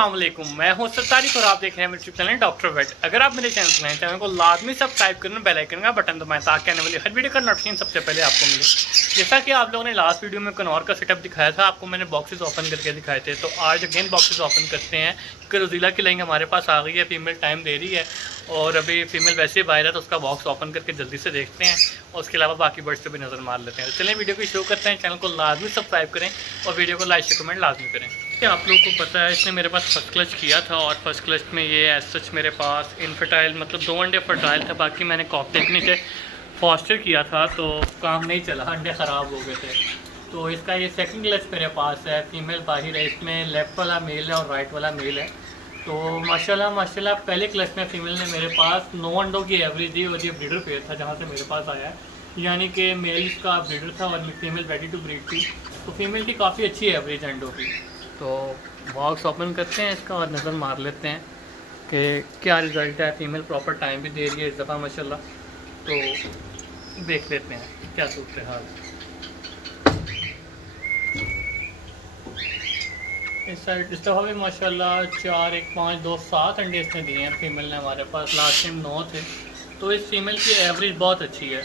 अस्सलाम वालेकुम, मैं हूं सरतारिक और आप देख रहे हैं मेरे यूट्यूब चैनल डॉक्टर वेट। अगर आप मेरे चैनल पर नए चैनल को लाजमी सब्सक्राइब करना, बेल आइकन का बटन दबाएं ताकि आने वाली हर वीडियो का नोटिफिकेशन सबसे पहले आपको मिले। जैसा कि आप लोगों ने लास्ट वीडियो में कनौर का सेटअप दिखाया था, आपको मैंने बॉक्सेस ओपन करके दिखाए थे, तो आज अगेन बॉक्सेस ओपन करते हैं क्योंकि रोज़ीला की लाइन हमारे पास आ गई है। फीमेल टाइम दे रही है और अभी फीमेल वैसे ही बाहर है, तो उसका बॉक्स ओपन करके जल्दी से देखते हैं और उसके अलावा बाकी बर्ड्स पे भी नज़र मार लेते हैं। तो चलिए वीडियो को शुरू करते हैं। चैनल को लाजमी सब्सक्राइब करें और वीडियो को लाइक शेयर कमेंट लाजमी करें। आप लोगों को पता है इसने मेरे पास फर्स्ट क्लच किया था और फर्स्ट क्लच में ये एज सच मेरे पास इनफर्टाइल मतलब 2 अंडे फर्टाइल था, बाकी मैंने कॉकटेल के नीचे फॉस्टर किया था तो काम नहीं चला, अंडे ख़राब हो गए थे। तो इसका ये सेकंड क्लच मेरे पास है, फीमेल बाहर है, इसमें लेफ़्ट वाला मेल है और राइट वाला मेल है। तो माशाल्लाह पहले क्लच में फीमेल ने मेरे पास 9 अंडों की एवरेज दी और ये ब्रीडर पेयर था जहाँ से मेरे पास आया है, यानी कि मेल इसका ब्रीडर था और फीमेल रेडी टू ब्रीड थी। तो फीमेल की काफ़ी अच्छी एवरेज अंडों की। तो बॉक्स ओपन करते हैं इसका और नज़र मार लेते हैं कि क्या रिज़ल्ट है। फीमेल प्रॉपर टाइम भी दे रही है इस दफ़ा माशाल्लाह, तो देख लेते हैं क्या सूरत हाल है। इस साइड इस दफ़ा भी माशाल्लाह 4 1 5 2 7 अंडे इसने दिए हैं फीमेल ने हमारे पास, लास्ट टाइम 9 थे। तो इस फीमेल की एवरेज बहुत अच्छी है।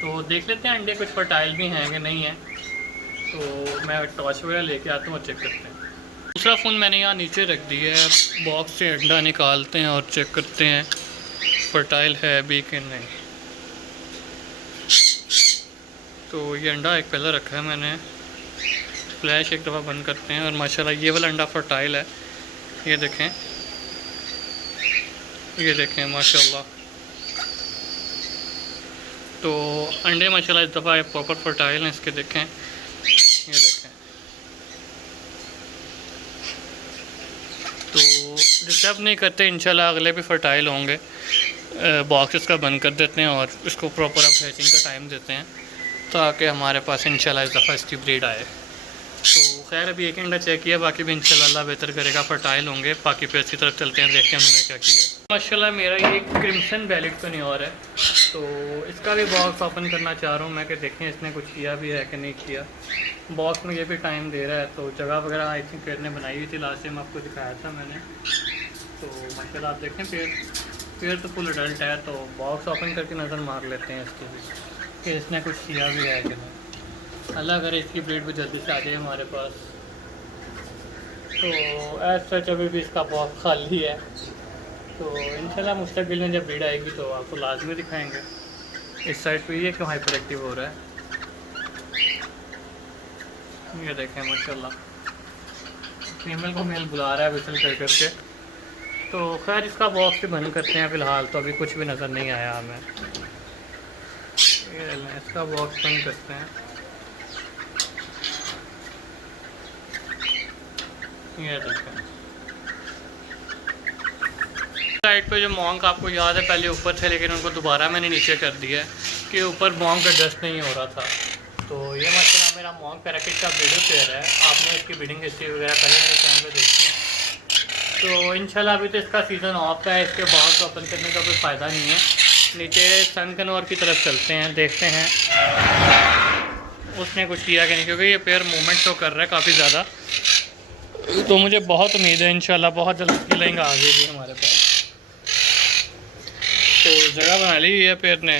तो देख लेते हैं अंडे कुछ फर्टाइल भी हैं कि नहीं है। तो मैं टॉर्च वगैरह लेके आता हूँ और चेक करते हैं। दूसरा फ़ोन मैंने यहाँ नीचे रख दिया है, बॉक्स से अंडा निकालते हैं और चेक करते हैं फर्टाइल है भी कि नहीं। तो ये अंडा एक पहले रखा है मैंने, फ्लैश एक दफ़ा बंद करते हैं और माशाल्लाह ये वाला अंडा फर्टाइल है। ये देखें माशाल्लाह। तो अंडे माशाल्लाह इस दफ़ा प्रॉपर फर्टाइल हैं इसके, देखें ये देखें। तो डिस्टर्ब नहीं करते, इंशाल्लाह अगले भी फर्टाइल होंगे। बॉक्स इसका बंद कर देते हैं और इसको प्रॉपर अब हैचिंग का टाइम देते हैं ताकि हमारे पास इंशाल्लाह इस दफ़ा इसकी ब्रीड आए। तो खैर अभी एक अंडा चेक किया, बाकी भी इंशाल्लाह अल्लाह बेहतर करेगा, फर्टाइल होंगे। बाकी पेड़ की तरफ चलते हैं, देखते हैं उन्होंने क्या किया। माशाल्लाह मेरा ये क्रिम्सन वैलिड तो नहीं और है, तो इसका भी बॉक्स ओपन करना चाह रहा हूँ मैं कि देखें इसने कुछ किया भी है कि नहीं किया। बॉक्स में ये भी टाइम दे रहा है, तो जगह वगैरह आई थिंक पेड़ ने बनाई हुई थी, लास्ट टाइम आपको दिखाया था मैंने। तो माशाल्लाह आप देखें पेड़ तो फुल अडल्ट है। तो बॉक्स ओपन करके नज़र मार लेते हैं इसको भी कि इसने कुछ किया भी है कि नहीं। अल्लाह करे इसकी ब्रीड भी जल्दी से आ जाए हमारे पास। तो एज सच अभी भी इसका बॉक्स खाली है, तो इंशाल्लाह मुस्तकिल में जब ब्रीड आएगी तो आपको लाजमी दिखाएंगे। इस साइड पे ये क्यों हाइपर एक्टिव हो रहा है, ये देखें माशाल्लाह फीमेल को मेल बुला रहा है विसल कर करके। तो खैर इसका बॉक्स भी बंद करते हैं फ़िलहाल, तो अभी कुछ भी नज़र नहीं आया हमें। इसका बॉक्स बंद करते हैं, ये देखें। साइड पे जो मॉन्क आपको याद है पहले ऊपर थे, लेकिन उनको दोबारा मैंने नीचे कर दिया है कि ऊपर मॉन्क एडजस्ट नहीं हो रहा था। तो ये माशाल्लाह मेरा मॉन्क पैराकिट का ब्रीडर पेयर है। आपने इसकी ब्रीडिंग हिस्ट्री वगैरह पहले मेरे चैनल पे देखी है। तो इंशाल्लाह अभी तो इसका सीज़न ऑफ है, इसके बॉक्स ओपन करने का कोई फ़ायदा नहीं है। नीचे सन कनौर की तरफ चलते हैं, देखते हैं उसने कुछ किया कि नहीं, क्योंकि ये पेयर मूवमेंट शो कर रहा है काफ़ी ज़्यादा। तो मुझे बहुत उम्मीद है इंशाल्लाह बहुत जल्द इसकी लाइन आ जाएगी हमारे पास। तो जगह बना ली है पेड़ ने,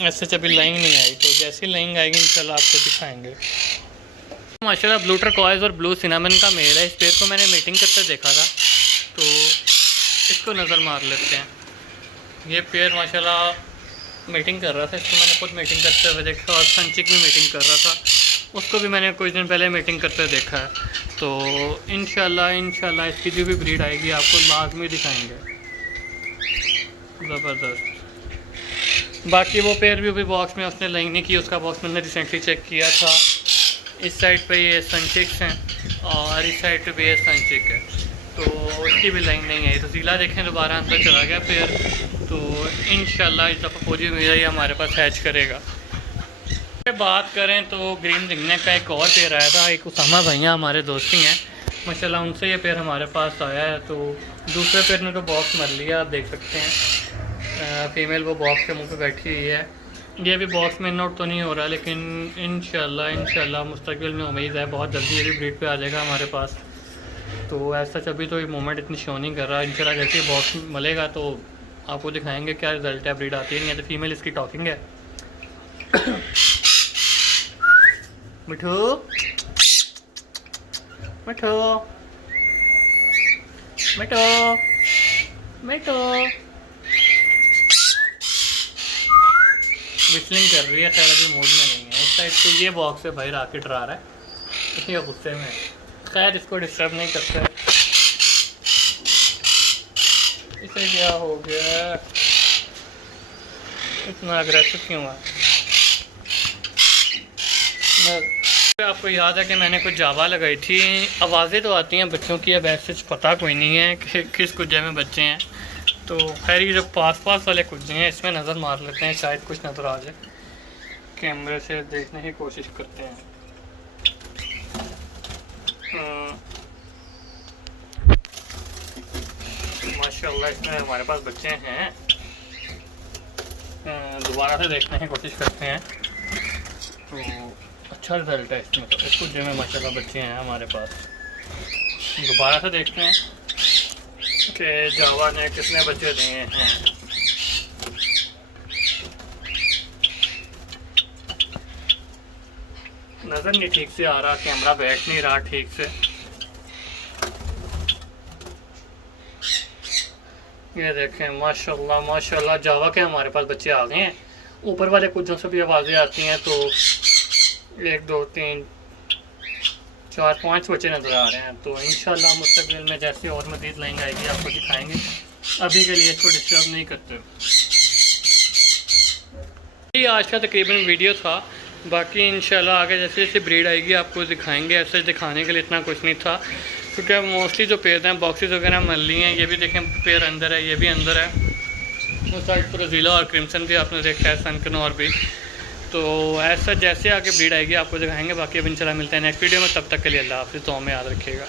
ऐसे जब लाइन नहीं आई, तो जैसी लाइन आएगी इंशाल्लाह आपको दिखाएंगे। माशाल्लाह ब्लू टर्कोइज़ और ब्लू सिनेमन का मेल है। इस पेड़ को मैंने मीटिंग करते देखा था, तो इसको नज़र मार लेते हैं। ये पेड़ माशाल्लाह मीटिंग कर रहा था, इसको मैंने खुद मीटिंग करते हुए देखा और संचिक भी मीटिंग कर रहा था, उसको भी मैंने कुछ दिन पहले मीटिंग करते देखा है। तो इंशाल्लाह इसकी जो भी ब्रीड आएगी आपको लाजमी दिखाएंगे, ज़बरदस्त। बाकी वो पेयर भी अभी बॉक्स में उसने लाइन नहीं की, उसका बॉक्स मैंने रिसेंटली चेक किया था। इस साइड पे ये सनचिक्स हैं और इस साइड पे भी ये सनचिक है, तो उसकी भी लाइन नहीं आई। तो ज़ीला देखें दोबारा अंदर चला गया पेयर। तो इंशाल्लाह इस दफ़ा पूरी उम्मीद है हमारे पास हैच करेगा। बात करें तो ग्रीन रिंगनेक का एक और पेयर आया था, एक उसामा भैया हमारे दोस्त ही हैं माशाल्लाह, उनसे ये पेयर हमारे पास आया है। तो दूसरे पेयर ने तो बॉक्स मर लिया, आप देख सकते हैं फीमेल वो बॉक्स के मुंह पे बैठी हुई है। ये भी बॉक्स में नोट तो नहीं हो रहा, लेकिन इंशाल्लाह मुस्तकिल में उम्मीद है बहुत जल्दी ये भी ब्रीड पे आ जाएगा हमारे पास। तो ऐसा अभी तो ये मोमेंट इतनी शो नहीं कर रहा। इंशाल्लाह जैसे बॉक्स मिलेगा तो आपको दिखाएंगे क्या रिजल्ट है। ब्रीड आती है नहीं है तो फीमेल इसकी टॉकिंग है। मिठू मिठू मिठू मिठू विस्लिंग कर रही है। खैर अभी मूड में नहीं है। इस साइड तो ये बॉक्स है भाई राकेट डरा रहा है, इतनी गुस्से में। खैर इसको डिस्टर्ब नहीं करते। इसे क्या हो गया, इतना अग्रेसिव क्यों है? आपको याद है कि मैंने कुछ जावा लगाई थी। आवाज़ें तो आती हैं बच्चों की, अब ऐसे पता कोई नहीं है कि किस कुज्जे में बच्चे हैं। तो खैर ये जो पास वाले कुज्जे हैं इसमें नज़र मार लेते हैं, शायद कुछ नज़र आ जाए। कैमरे से देखने की कोशिश करते हैं। माशाल्लाह इसमें हमारे पास बच्चे हैं। दोबारा से देखने की कोशिश करते हैं तो अच्छा रिजल्ट है इसमें। तो इस कुज्जे में माशाल्लाह बच्चे हैं हमारे पास। दोबारा से देखते हैं कि जावा ने कितने बच्चे दिए हैं। नज़र नहीं ठीक से आ रहा, कैमरा बैठ नहीं रहा ठीक से। ये देखें माशाल्लाह माशाल्लाह जावा के हमारे पास बच्चे आ गए हैं। ऊपर वाले कुज्जों से भी आवाज़ें आती हैं। तो 1 2 3 4 5 बच्चे नज़र आ रहे हैं। तो इंशाल्लाह मुस्तक़बिल में जैसे और मज़ीद लाइन आएगी आपको दिखाएंगे। अभी के लिए इसको डिस्टर्ब नहीं करते। ये आज का तकरीबन वीडियो था। बाकी इंशाल्लाह आगे जैसे जैसे ब्रीड आएगी आपको दिखाएंगे। ऐसे दिखाने के लिए इतना कुछ नहीं था क्योंकि मोस्टली जो पेयर हैं बॉक्सेस वगैरह मिल ली हैं। ये भी देखें पेयर अंदर है, ये भी अंदर है। उस साइड पर ज़ीला और क्रिम्सन भी आपने देखा है, सनकनौर भी। तो ऐसा जैसे आगे ब्रीड आएगी आपको दिखाएंगे। बाकी अब इंशाल्लाह मिलते हैं नेक्स्ट वीडियो में। तब तक के लिए अल्लाह हाफ़िज़। तो हमें याद रखिएगा।